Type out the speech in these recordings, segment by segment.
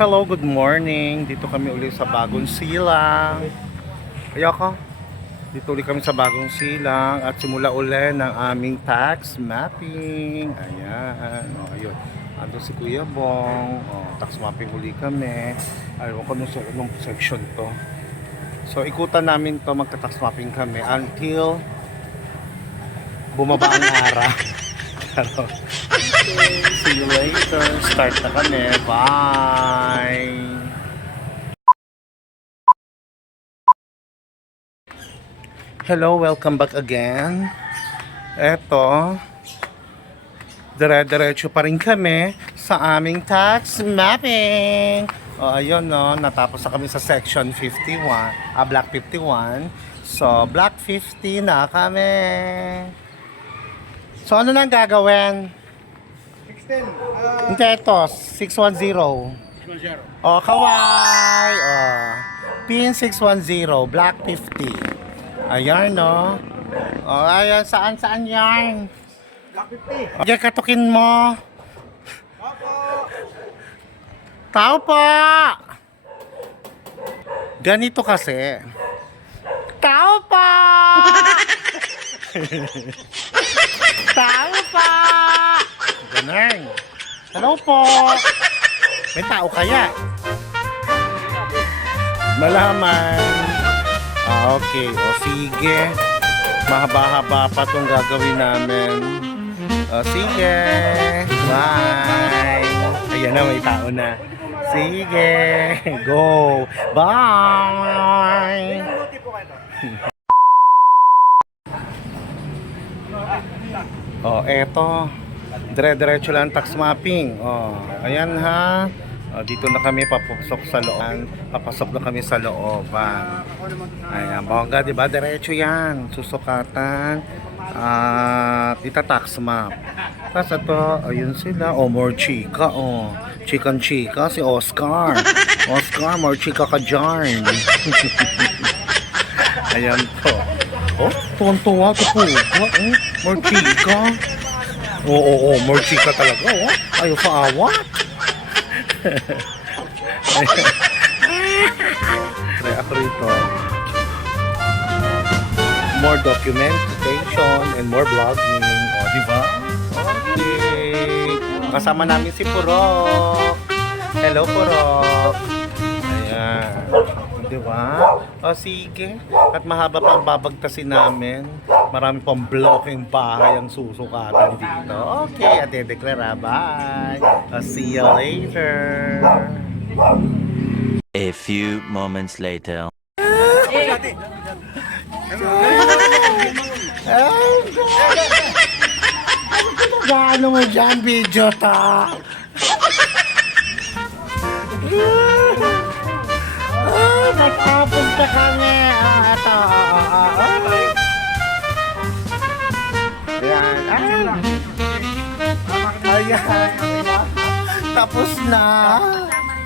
Hello, good morning. Dito kami ulit sa Bagong Silang. Ayoko. Dito ulit kami sa Bagong Silang at simula ulit ng aming tax mapping. Ayan. O, ayun. Ando si Kuya Bong. O, tax mapping uli kami. Ayaw ko nung section to. So, ikutan namin to. Magta-tax mapping kami until bumaba ang araw. See you later. Start na kami. Bye! Hello, welcome back again. Eto, dire-diretso pa rin kami sa aming tax mapping. O, ayun no, natapos na kami sa section 51, block 51. So, block 50 na kami. So, ano nang gagawin? 610. Hindi, ito, 610. 610. O, kaway. O, pin 610, block 50. Ayan, no? O, ayan, saan yan? Block 50. Okay, katukin mo. Opo. Tao po! Ganito kasi. Tao po! Tao po! Ganun. Hello po! May tao kaya? Malaman. Okay. O sige. Mahaba-haba pa itong gagawin namin. O sige. Bye. Ayan na, may tao na. Sige. Go. Bye. Minuti po kayo. Oh, eto. Dire-diretso lang tax mapping. Oh, ayan ha. Oh, dito na kami papasok sa loob. Papasok na kami sa looban. Ayan, bongga, di ba? Diretso yan. Susukatan. Ita-tax map. Tapos ito, ayun sila. Oh, more chika. Oh, chika si Oscar. Oscar, more chika ka dyan. Ayan po. Oh, tuwan-tuwa ito po. More chika. Oo, more chika talaga. Oh, ayaw sa awa. Try ako rito. More documentation and more vlogging. O, diba? Okay. Kasama namin si Purok. Hello, Purok. Ayan. Diba? O, sige. At mahaba pang babagtasin namin. Marami pang blocking bahay ang susukatan dito. Okay, at i-declare. Bye. I'll see you later. A few moments later. Gaano mo dyan, video ta? Natapos na kami. Ito. Ayan. Ayan. Tapos na.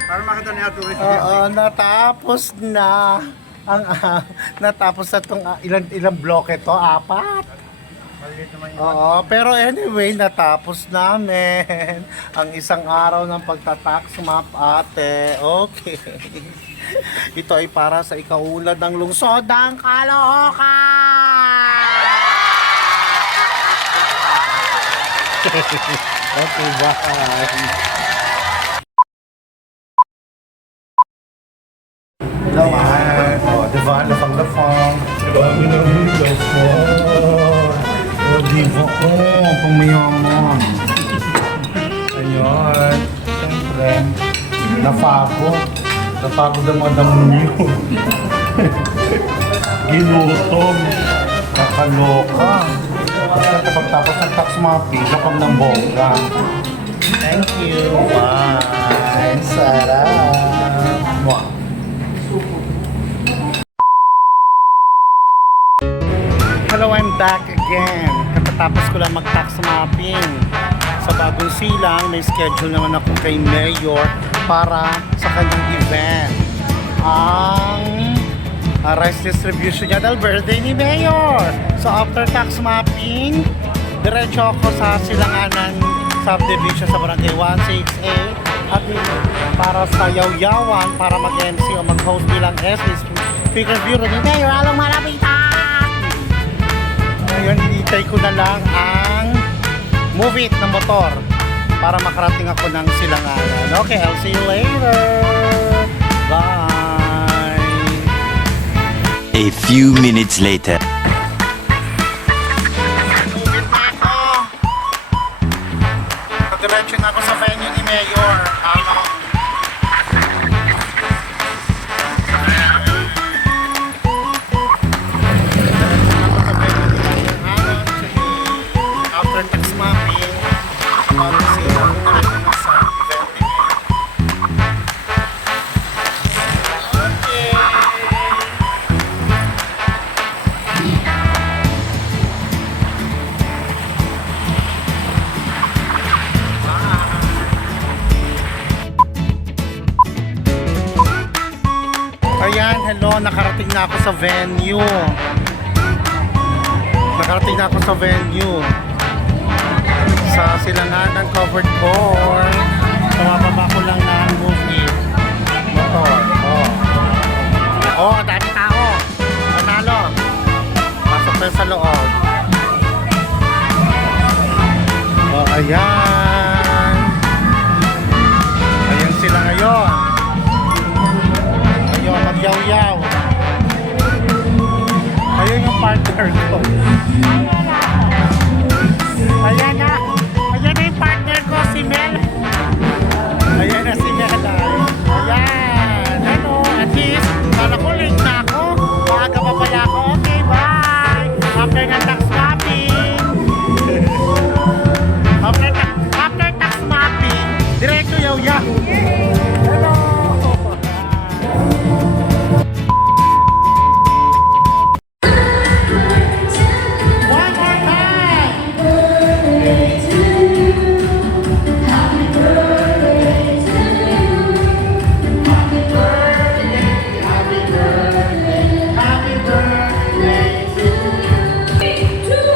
Para makita niya ito. Oo, natapos na. Natapos na itong ilang bloke to? 4? Maliit naman yun. Oo, pero anyway, natapos namin ang isang araw ng pagta-tax map, ate. Okay. Ito ay para sa ikaulad ng lungsod ng Caloocan. Okay, bye. Lawan. O, diba? Lafang-lafang. O, diba? O, pumayaman. Ayun. Siyempre, napagod. Napagod ang mga damo niyo. Ginutom. Nakaloka. Basta pagtapos ng tax mapping, lapang ng bongga. Thank you. Bye. Sarap. Wow. Hello, I'm back again. Katatapos ko lang mag-tax mapping. Sa Bagong Silang, may schedule naman ako kay Mayor para sa kanyang event. Ang rice distribution niya dahil birthday ni Mayor. So after tax mapping, diretso ako sa Silanganan subdivision sa barangay 168 at para sa yaw-yawan, para mag-MC o mag-host bilang SB Speaker Bureau ni Mayor Along Malapitan. Ngayon, hinihintay ko na lang ang move it na motor para makarating ako ng Silanganan. Okay, I'll see you later. Bye! A few minutes later. Move it na ako. Pag-direction ako sa venue ni Mayor. After tax mapping, about to see ang direction na sa event ni Mayor. Okay. Ayan, hello, nakarating na ako sa venue. Nakarating na ako sa venue. Sa Silanganan Covered Court. Tumababa ko lang na ang movie. Motor. Oh, ang dami tao. Panalo. Pasok tayo sa loob. Oh, ayan. Ayan sila ngayon. Ayun, magyaw-yaw. Ayun yung partner ko. Ayan na. Ayan na yung partner ko, si Mel. Ayan na si Mel. Ayan. Hello. At least, kala ko late na ako. Maaga pa pala ako. Okay, bye. After ng tax mapping. After tax mapping, diretso yaw-yaw. Hello. One more time. Happy birthday to you.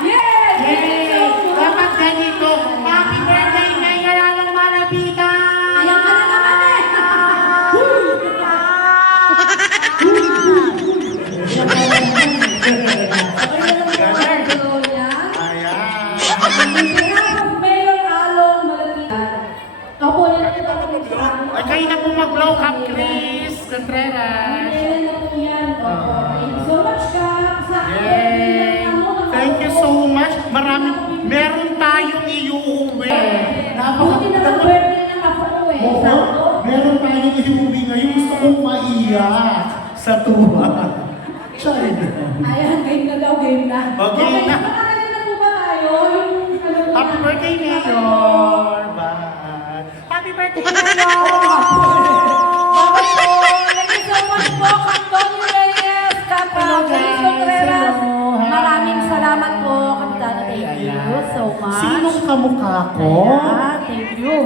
Yay! Dapat ganito. Happy birthday, Mayor Along Malapitan! Ayaw ka na naman eh! Ayan. Mayor Along Malapitan. Opo, yan ang itatapos sa amin. Ay, kayo na po mag-blow up, Chris Contreras. Meron na po yan. Opo. Thank you so much, Kap. Sa Yay! Thank you so much. Meron tayong iuuwi. Buti na ang birthday ng apo ko eh. Oo, Sakto. meron tayong iuuwi ngayon. Gusto kong maiyak sa tuwa. Child. Ayan, game na daw, game na. Oh, game na. Makakali na po ba tayo? Yung ano po Happy na- birthday, Mayor! Bye! Happy birthday, Mayor! Bakit po? Thank you so much po, Antonio Reyes, Kapa, Hello, guys. Chris Contreras. Hello. Hi. Maraming salamat po, Kapitana. Thank you so much. Sinong kamukha ko? Ayan, thank you.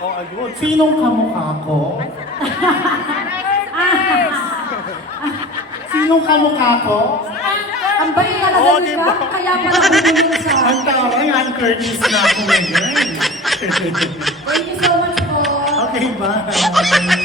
Oh, ayun. Sinong kamukha ko? Sinong kamukha ko? Ang bait talaga Oh, nila, diba? kaya pala bumili sa Ang taray, ang Curtis na ako ngayon. Thank you so much po. Okay, bye.